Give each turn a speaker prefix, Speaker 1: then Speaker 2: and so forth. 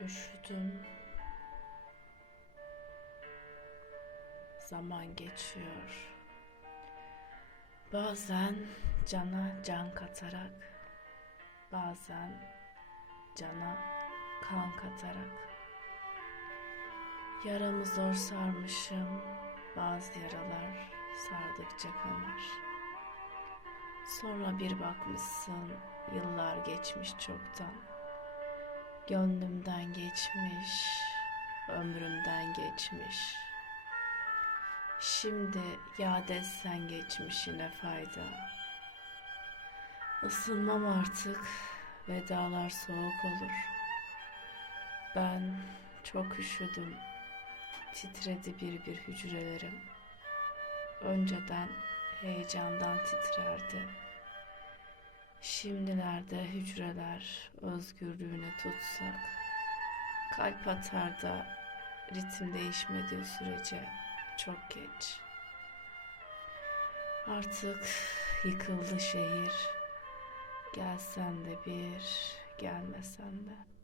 Speaker 1: Üşüdüm. Zaman geçiyor. Bazen cana can katarak, bazen cana kan katarak. Yaramı zor sarmışım, bazı yaralar sardıkça kanar. Sonra bir bakmışsın, yıllar geçmiş çoktan. Gönlümden geçmiş, ömrümden geçmiş. Şimdi yad etsen geçmişine fayda. Isınmam artık, vedalar soğuk olur. Ben çok üşüdüm, titredi bir bir hücrelerim. Önceden heyecandan titrerdi. Şimdilerde hücreler özgürlüğüne tutsak, kalp atar da ritim değişmediği sürece çok geç. Artık yıkıldı şehir, gelsen de bir, gelmesen de.